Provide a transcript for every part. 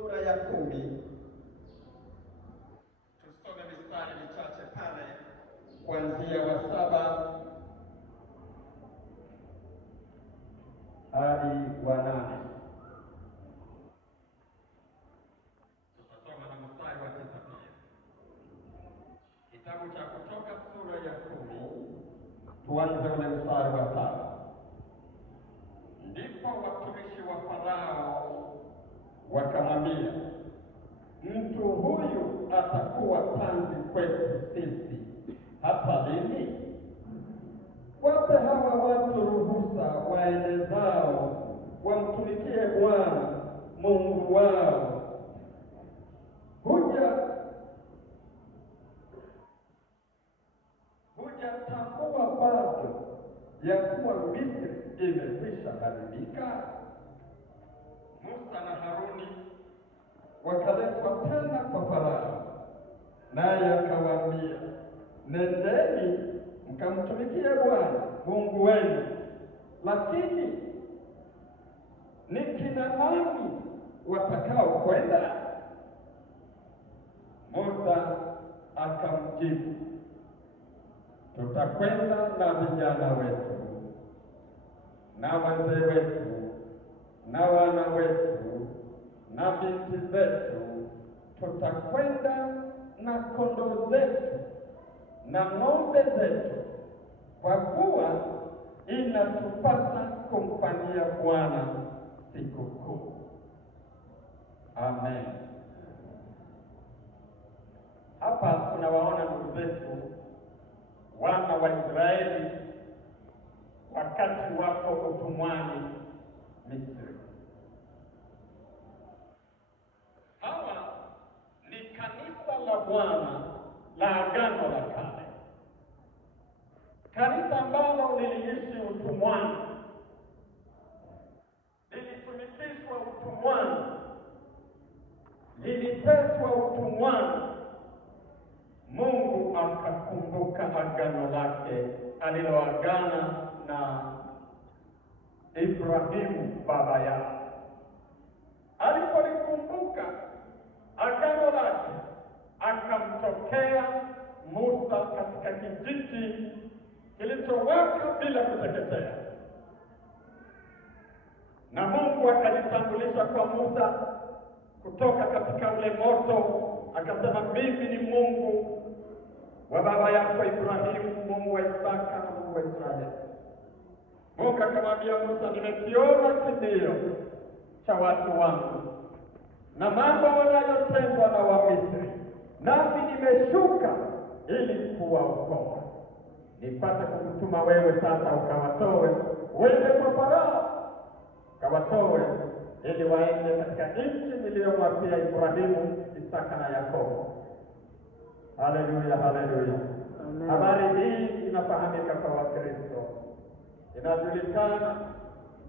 sura ya 10, tusome mistari michache pale kuanzia wa 7 hadi wa 8. Tutasoma na mstari wa 9 pia. Kitabu cha Kutoka sura ya 10, tuanze ule mstari wa 7. Ndipo watumishi wa Farao wakamwambia, mtu huyu atakuwa tanzi kwetu sisi hata lini? Wape hawa watu ruhusa waende zao, wamtumikie Bwana Mungu wao. Hujatambua bado ya kuwa Misri imekwisha haribika? Musa na Haruni wakaletwa tena kwa Farao, naye akawaambia, nendeni mkamtumikie Bwana Mungu wenu. Lakini ni kina nani watakao kwenda? Musa akamjibu, tutakwenda na vijana wetu na wazee wetu na wana wetu na binti zetu, tutakwenda na kondoo zetu na ng'ombe zetu, kwa kuwa inatupasa kumfanyia Bwana sikukuu. Amen. Hapa tunawaona ndugu zetu wana wa Israeli wakati wako utumwani Misri. Hawa ni kanisa la Bwana la Agano la Kale, kanisa ambalo liliishi utumwani, lilitumikishwa utumwani, lilipetwa utumwani. Mungu akakumbuka agano lake aliloagana na Ibrahimu baba yao. Alipolikumbuka agano lake, akamtokea Musa katika kijiti kilichowaka bila kuteketea, na Mungu akajitambulisha kwa Musa kutoka katika ule moto, akasema, mimi ni Mungu wa baba yako Ibrahimu, Mungu wa Isaka na Mungu wa Israeli. Mungu akamwambia Musa, nimekiona kilio cha watu wangu na mambo wanayotendwa na Wamisri, nami nimeshuka ili kuwaokoa. Nipate kukutuma wewe sasa ukawatoe, uende kwa Farao, ukawatoe ili waende katika nchi niliyomwapia Ibrahimu, Isaka na Yakobo. Haleluya, haleluya. Habari hii inafahamika kwa Wakristo, inajulikana,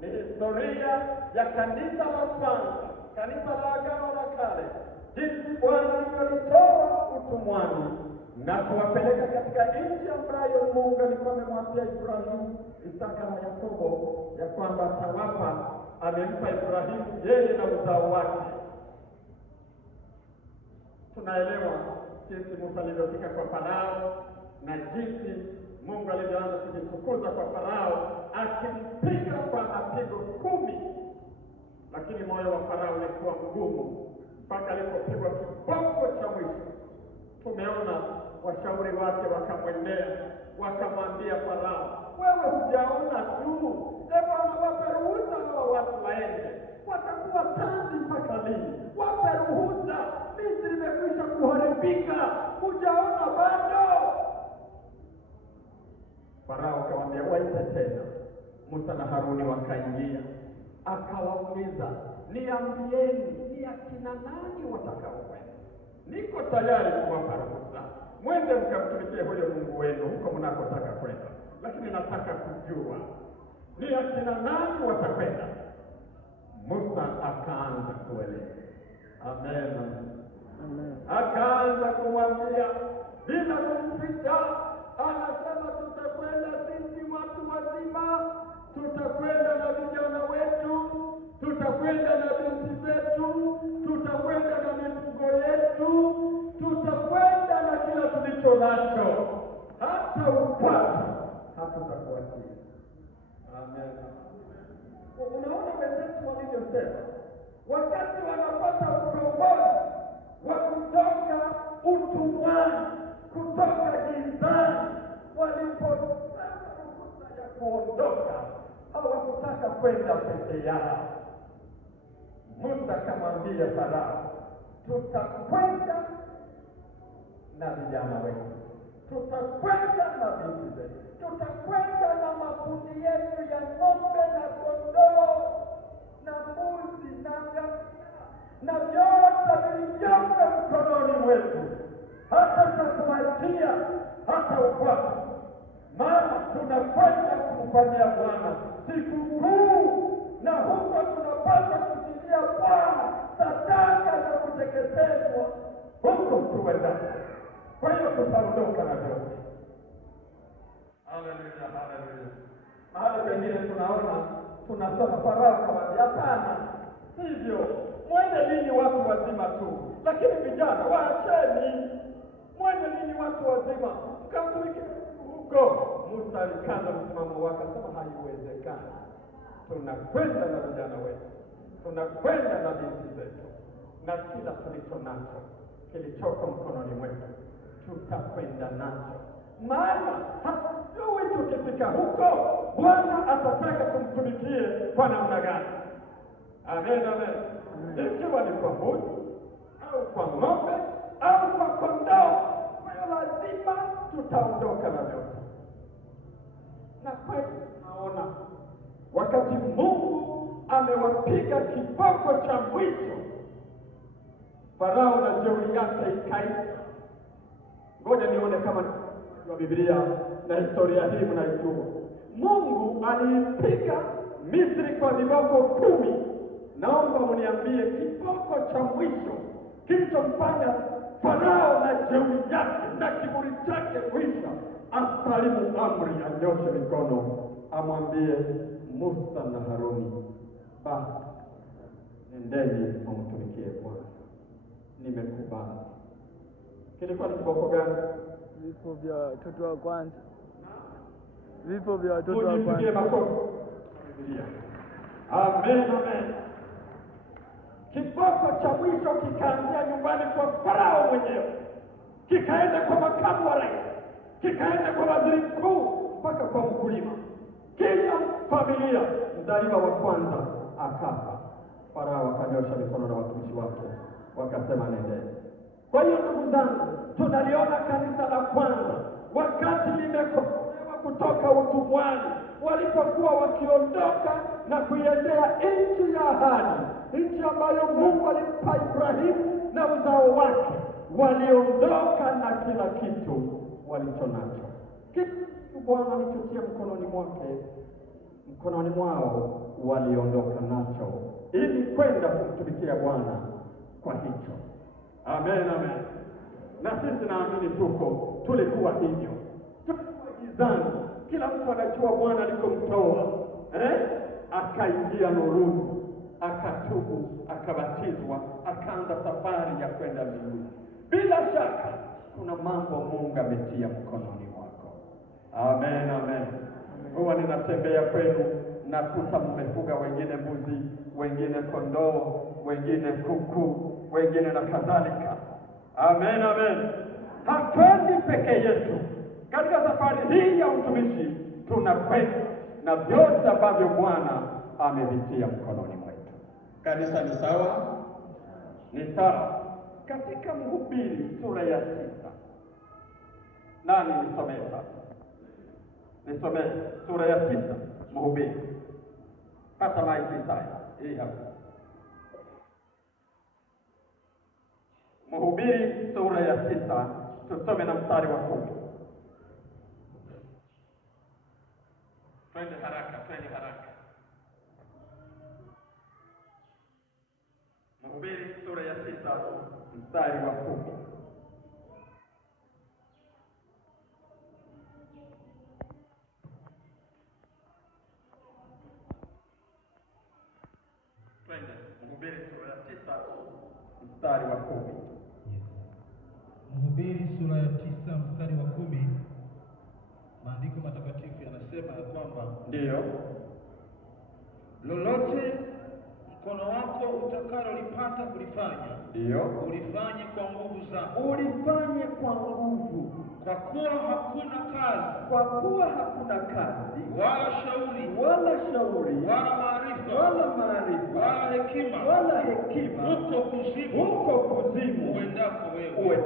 ni historia ya kanisa la kwanza, kanisa la Agano la Kale, jinsi Bwana alivyotoa utumwani na kuwapeleka katika nchi ambayo Mungu alikuwa amemwapia Ibrahimu, Isaka na Yakobo ya kwamba atawapa. Amempa Ibrahimu yeye na uzao wake. Tunaelewa jinsi Musa alivyofika kwa Farao na jinsi Mungu alivyoanza kujitukuza kwa Farao, akimpiga kwa mapigo 10, lakini moyo wa Farao ulikuwa mgumu mpaka alipopigwa kiboko cha mwisho. Tumeona washauri wake wakamwendea, wakamwambia Farao, wewe hujaona tu, Bwana wape ruhusa hawa watu waende, watakuwa tanzi mpaka lini? Wape ruhusa, Misri imekwisha kuharibika, hujaona bado? Farao akamwambia, waite tena. Musa na Haruni wakaingia, akawauliza, niambieni, ni akina nani watakaokwenda? Niko tayari kuwapa ruhusa, mwende mkamtumikie huyo Mungu wenu huko mnakotaka kwenda, lakini nataka kujua ni akina nani watakwenda. Musa akaanza kueleza. Amen. Amen. Akaanza kumwambia bila kumficha, anasema, tutakwenda sisi watu wazima, tutakwenda na vijana wetu, tutakwenda na binti zetu, tutakwenda tulicho nacho, hata upate hatutakuachia. Amen. Unaona wenzetu walivyosema wakati wanapata ukombozi wa kutoka utumwani, kutoka gizani, walipopata ruhusa ya kuondoka, hawakutaka kwenda peke yao. Musa akamwambia Farao, tutakwenda na vijana wetu, tutakwenda na binti zetu, tutakwenda na makundi yetu ya ng'ombe na kondoo na mbuzi na ngamia na vyote vilivyoko mkononi mwetu, hata tutakuachia hata upate, maana tunakwenda kumfanyia Bwana sikukuu, na huko tunapaswa kuchinjia Bwana sadaka za kuteketezwa huko tuendako. Kwa hiyo tutaondoka na vyote. Haleluya, haleluya. Mahali pengine tunasoma Farao akamwambia, hapana, sivyo, mwende ninyi watu wazima tu, lakini vijana waacheni. Mwende ninyi watu wazima mkamtumikie huko. Musa alikaza msimamo wake, akasema haiwezekani. Tunakwenda na vijana wetu, tunakwenda na binti zetu, na kila tulicho nacho kilichoko mkononi mwetu tutakwenda nacho, maana hatujui tukifika huko Bwana atataka tumtumikie kwa namna gani. Amen, amen. Ikiwa ni kwa mbuzi au kwa ng'ombe au kwa kondoo, kwa hiyo lazima tutaondoka na vyote. Na kweli naona wakati Mungu amewapiga kiboko cha mwisho Farao na jeuri yake ikaisha. Ngoja nione kama wa Biblia na historia hii mnaijua. Mungu alipiga Misri kwa viboko 10. Naomba mniambie kiboko cha mwisho kilichomfanya Farao na jeuri yake na kiburi chake kuisha asalimu amri, anyoshe mikono, amwambie Musa na Haruni, basi nendeni mumtumikie Bwana, nimekubali. Kilikuwa ni kiboko gani? Vifo vya watoto wa kwanza. Vifo vya watoto wa kwanza. Mjipigie makofi. Amen, amen. Kiboko cha mwisho kikaanzia nyumbani kwa Farao mwenyewe, kikaenda kwa makamu wa rais, kikaenda kwa waziri mkuu, mpaka kwa mkulima. Kila familia mzaliwa wa kwanza akafa. Farao akanyosha mikono na watumishi wake wakasema nendeni. Kwa hiyo ndugu zangu, tunaliona kanisa la kwanza wakati limekombolewa kutoka utumwani, walipokuwa wakiondoka na kuiendea nchi ya ahadi, nchi ambayo Mungu alimpa Ibrahimu na uzao wake. Waliondoka na kila kitu walicho nacho. Kitu Bwana alichotia mkononi mwao waliondoka nacho ili kwenda kumtumikia Bwana kwa hicho. Amen, amen. Na sisi naamini tulikuwa hivyo. Tulikuwa gizani, kila mtu anajua Bwana alikomtoa, akaingia nuruni, akatubu, akabatizwa, akaanza safari ya kwenda mbinguni. Bila shaka kuna mambo Mungu ametia mkononi mwako. Amen, amen. Huwa ninatembea kwenu nakuta mmefuga wengine mbuzi, wengine kondoo, wengine kuku, wengine na kadhalika. Amen, amen. Hatuendi peke yetu katika safari hii ya utumishi, tunakwenda na vyote ambavyo Bwana amevitia mkononi mwetu. Kanisa ni sawa? Ni sawa. Katika Mhubiri sura ya 6. Nani nisomee sasa? Nisomee sura ya 6 Mhubiri. Pata maiki Isaya. Hii hapa. Mhubiri sura ya 6, tusome na mstari wa 10. Twende haraka. Mhubiri sura ya 6 mstari wa 10. Twende Mhubiri sura ya 6 mstari wa 10. Mhubiri sura ya 9 mstari wa 10, maandiko matakatifu yanasema ya kwamba ndiyo, lolote mkono wako utakalolipata kulifanya, ndiyo, ulifanye kwa nguvu zako, ulifanye kwa nguvu, kwa kuwa hakuna kazi, kwa kuwa hakuna kazi wala shauri, wala maarifa, wala hekima huko kuzimu uendako wewe.